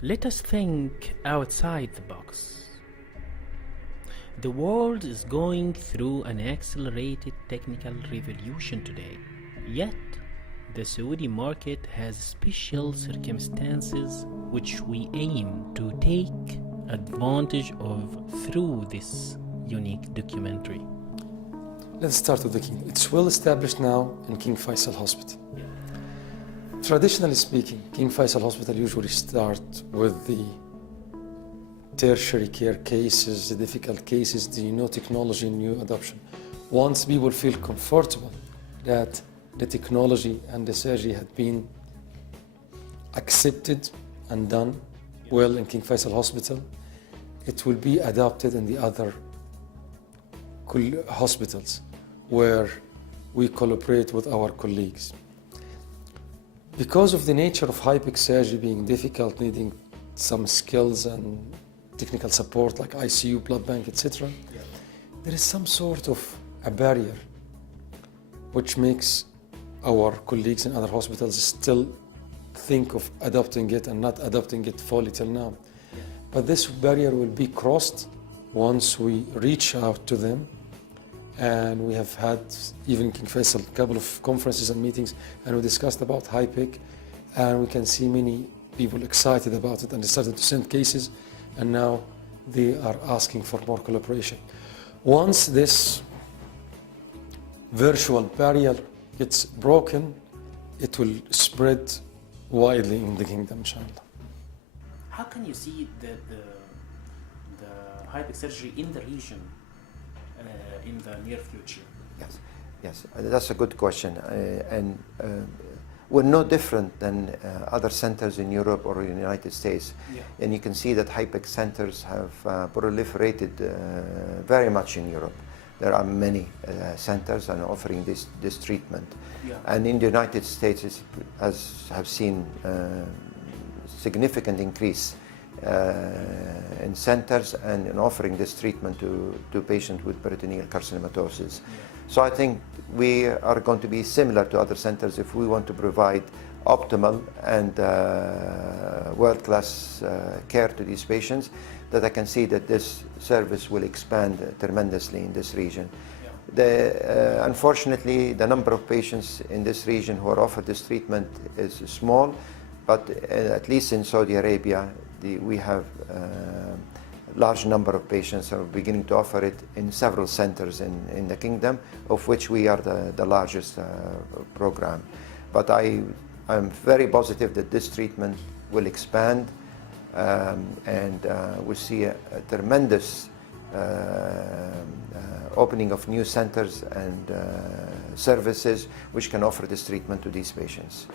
Let us think outside the box. The world is going through an accelerated technical revolution today. Yet, the Saudi market has special circumstances which we aim to take advantage of through this unique documentary. Let's start with the King. It's well established now in King Faisal Hospital. Traditionally speaking, King Faisal Hospital usually start with the tertiary care cases, the difficult cases, the new technology, new adoption. Once people feel comfortable that the technology and the surgery had been accepted and done well in King Faisal Hospital, it will be adopted in the other hospitals where we collaborate with our colleagues. Because of the nature of HIPEC surgery being difficult, needing some skills and technical support like ICU, blood bank, etc., there is some sort of a barrier which makes our colleagues in other hospitals still think of adopting it and not adopting it fully till now. But this barrier will be crossed once we reach out to them, and we have had even King Faisal a couple of conferences and meetings, and we discussed about HIPEC, and we can see many people excited about it, and they started to send cases, and now they are asking for more collaboration. Once this virtual barrier gets broken, it will spread widely in the kingdom, inshallah. How can you see the HIPEC surgery in the region in the near future? Yes, that's a good question, we're no different than other centers in Europe or in the United States. And you can see that HIPEC centers have proliferated very much in Europe. There are many centers and offering this treatment. And in the United States have seen significant increase in centers and in offering this treatment to patients with peritoneal carcinomatosis. So I think we are going to be similar to other centers if we want to provide optimal and world-class care to these patients, that I can see that this service will expand tremendously in this region. Unfortunately, the number of patients in this region who are offered this treatment is small, but at least in Saudi Arabia, we have large number of patients are beginning to offer it in several centers in the kingdom, of which we are the largest program. But I'm very positive that this treatment will expand, and we'll see a tremendous opening of new centers and services which can offer this treatment to these patients.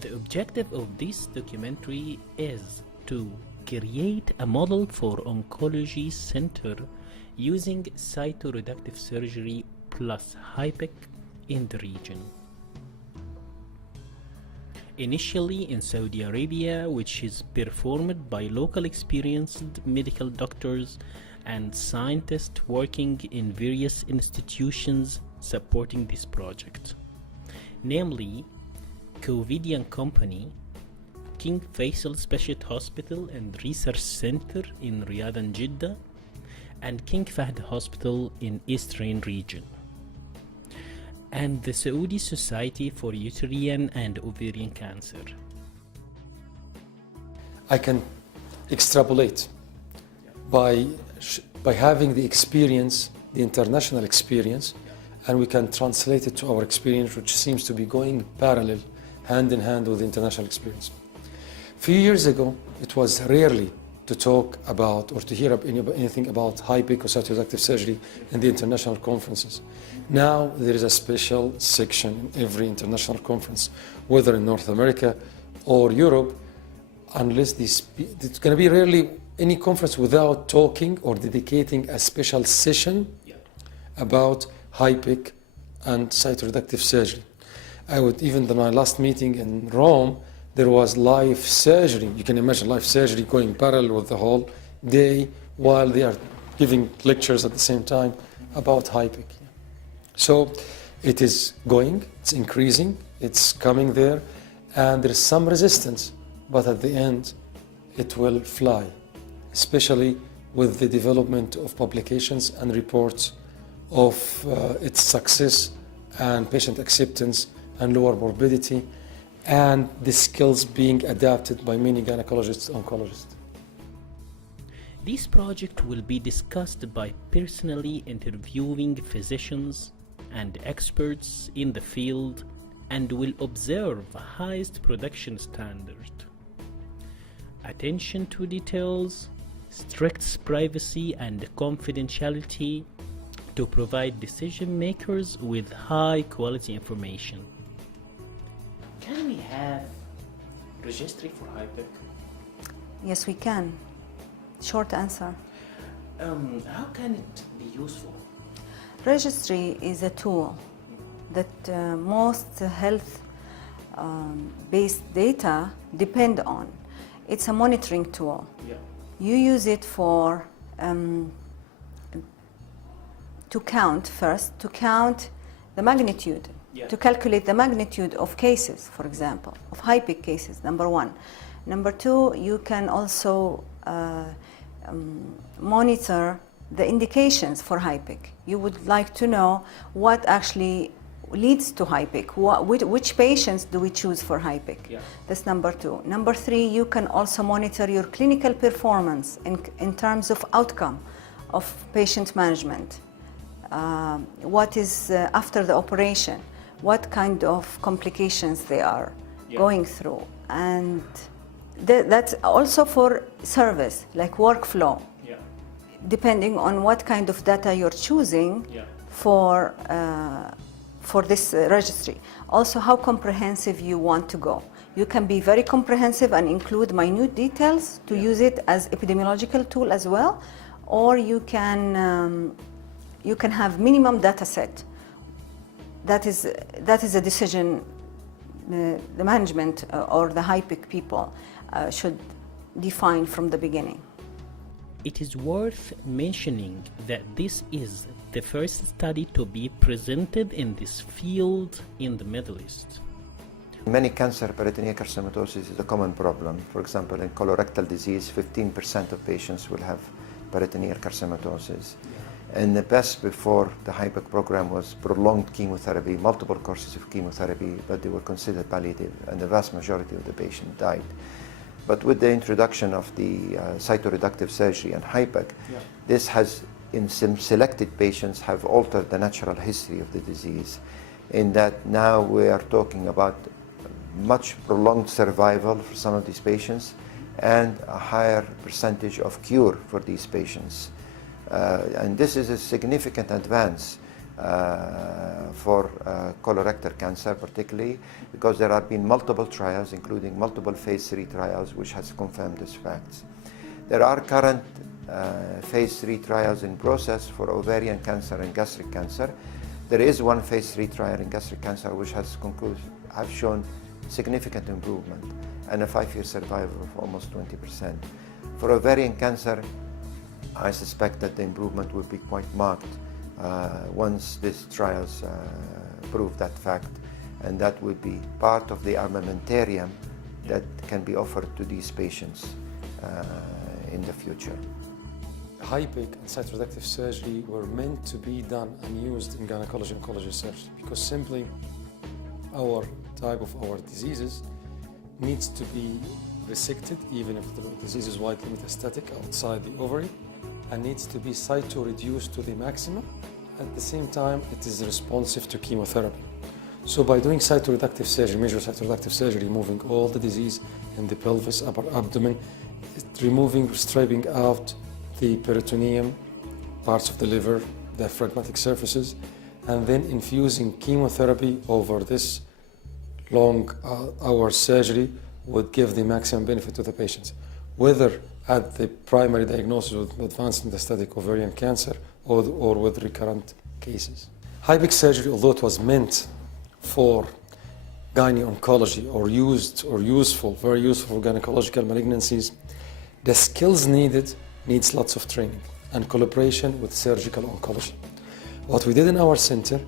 The objective of this documentary is to create a model for oncology center using cytoreductive surgery plus HIPEC in the region. Initially in Saudi Arabia, which is performed by local experienced medical doctors and scientists working in various institutions supporting this project, namely Hipidien Company, King Faisal Specialty Hospital and Research Center in Riyadh and Jeddah, and King Fahd Hospital in Eastern region, and the Saudi Society for Uterine and Ovarian Cancer. I can extrapolate by having the experience, the international experience, and we can translate it to our experience, which seems to be going parallel, hand in hand with the international experience. A few years ago, it was rarely to talk about or to hear anything about HIPEC or cytoreductive surgery in the international conferences. Now there is a special section in every international conference, whether in North America or Europe, unless it's going to be rarely any conference without talking or dedicating a special session about HIPEC and cytoreductive surgery. Even in my last meeting in Rome, there was live surgery. You can imagine live surgery going parallel with the whole day while they are giving lectures at the same time about HIPEC. So it is going, it's increasing, it's coming there, and there is some resistance, but at the end, it will fly, especially with the development of publications and reports of its success and patient acceptance and lower morbidity, and the skills being adapted by many gynecologists and oncologists. This project will be discussed by personally interviewing physicians and experts in the field and will observe highest production standard. Attention to details, strict privacy and confidentiality to provide decision makers with high quality information. Can we have registry for HIPEC? Yes, we can. Short answer. How can it be useful? Registry is a tool that most health based data depend on. It's a monitoring tool. Yeah. You use it for to count the magnitude, Yeah. to calculate the magnitude of cases, for example, of HIPEC cases, number one. Number two, you can also monitor the indications for HIPEC. You would like to know what actually leads to HIPEC, which patients do we choose for HIPEC. Yeah. That's number two. Number three, you can also monitor your clinical performance in terms of outcome of patient management. What is after the operation, what kind of complications they are going through. And that's also for service, like workflow, depending on what kind of data you're choosing for this registry. Also, how comprehensive you want to go. You can be very comprehensive and include minute details to use it as epidemiological tool as well, or you can have minimum data set. That is a decision the management or the HIPEC people should define from the beginning. It is worth mentioning that this is the first study to be presented in this field in the Middle East. Many cancer, peritoneal carcinomatosis is a common problem. For example, in colorectal disease, 15% of patients will have peritoneal carcinomatosis. And the best before the HIPEC program was prolonged chemotherapy, multiple courses of chemotherapy, but they were considered palliative, and the vast majority of the patients died. But with the introduction of the cytoreductive surgery and HIPEC, this has, in some selected patients, have altered the natural history of the disease, in that now we are talking about much prolonged survival for some of these patients and a higher percentage of cure for these patients. And this is a significant advance for colorectal cancer, particularly because there have been multiple trials, including multiple phase 3 trials, which has confirmed these facts. There are current phase 3 trials in process for ovarian cancer and gastric cancer. There is one phase 3 trial in gastric cancer which has shown significant improvement and a 5-year survival of almost 20%. For ovarian cancer, I suspect that the improvement will be quite marked once these trials prove that fact, and that will be part of the armamentarium that can be offered to these patients in the future. HIPEC and cytoreductive surgery were meant to be done and used in gynecology oncology surgery because simply our type of our diseases needs to be resected even if the disease is widely metastatic outside the ovary, and needs to be cytoreduced to the maximum. At the same time, it is responsive to chemotherapy. So by doing cytoreductive surgery, major cytoreductive surgery, removing all the disease in the pelvis, upper abdomen, stripping out the peritoneum, parts of the liver, diaphragmatic surfaces, and then infusing chemotherapy over this long hour surgery would give the maximum benefit to the patients, whether at the primary diagnosis with advanced metastatic ovarian cancer or with recurrent cases. HIPEC surgery, although it was meant for gyne-oncology or useful, very useful for gynecological malignancies, the skills needed needs lots of training and collaboration with surgical oncology. What we did in our center,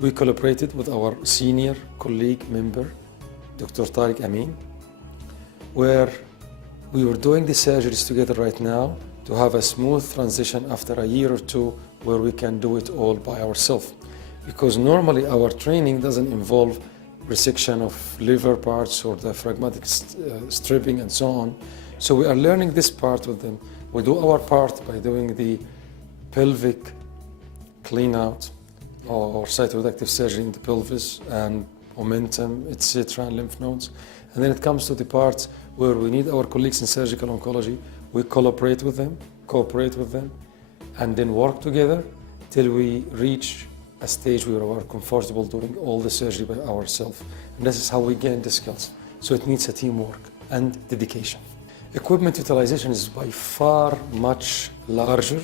we collaborated with our senior colleague member, Dr. Tariq Amin, where we were doing the surgeries together right now to have a smooth transition after a year or two where we can do it all by ourselves. Because normally our training doesn't involve resection of liver parts or diaphragmatic stripping and so on. So we are learning this part with them. We do our part by doing the pelvic clean out or cytoreductive surgery in the pelvis and momentum, etc., and lymph nodes. And then it comes to the parts where we need our colleagues in surgical oncology. We collaborate with them, cooperate with them, and then work together till we reach a stage where we are comfortable doing all the surgery by ourselves. And this is how we gain the skills. So it needs a teamwork and dedication. Equipment utilization is by far much larger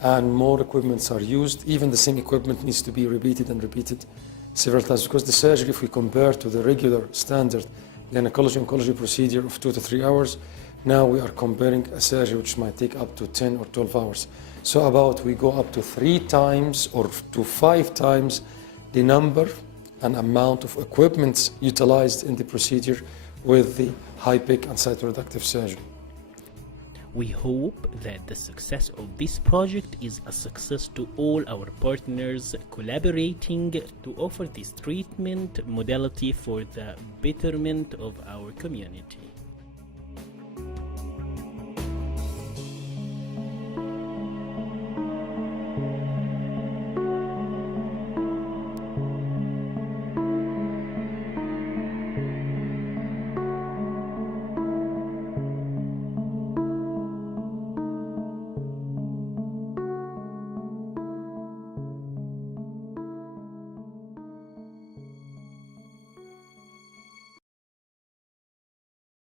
and more equipments are used. Even the same equipment needs to be repeated and repeated several times because the surgery, if we compare to the regular standard gynecology-oncology procedure of 2 to 3 hours, now we are comparing a surgery which might take up to 10 or 12 hours. So we go up to 3 times or to 5 times the number and amount of equipment utilized in the procedure with the HIPEC and cytoreductive surgery. We hope that the success of this project is a success to all our partners collaborating to offer this treatment modality for the betterment of our community.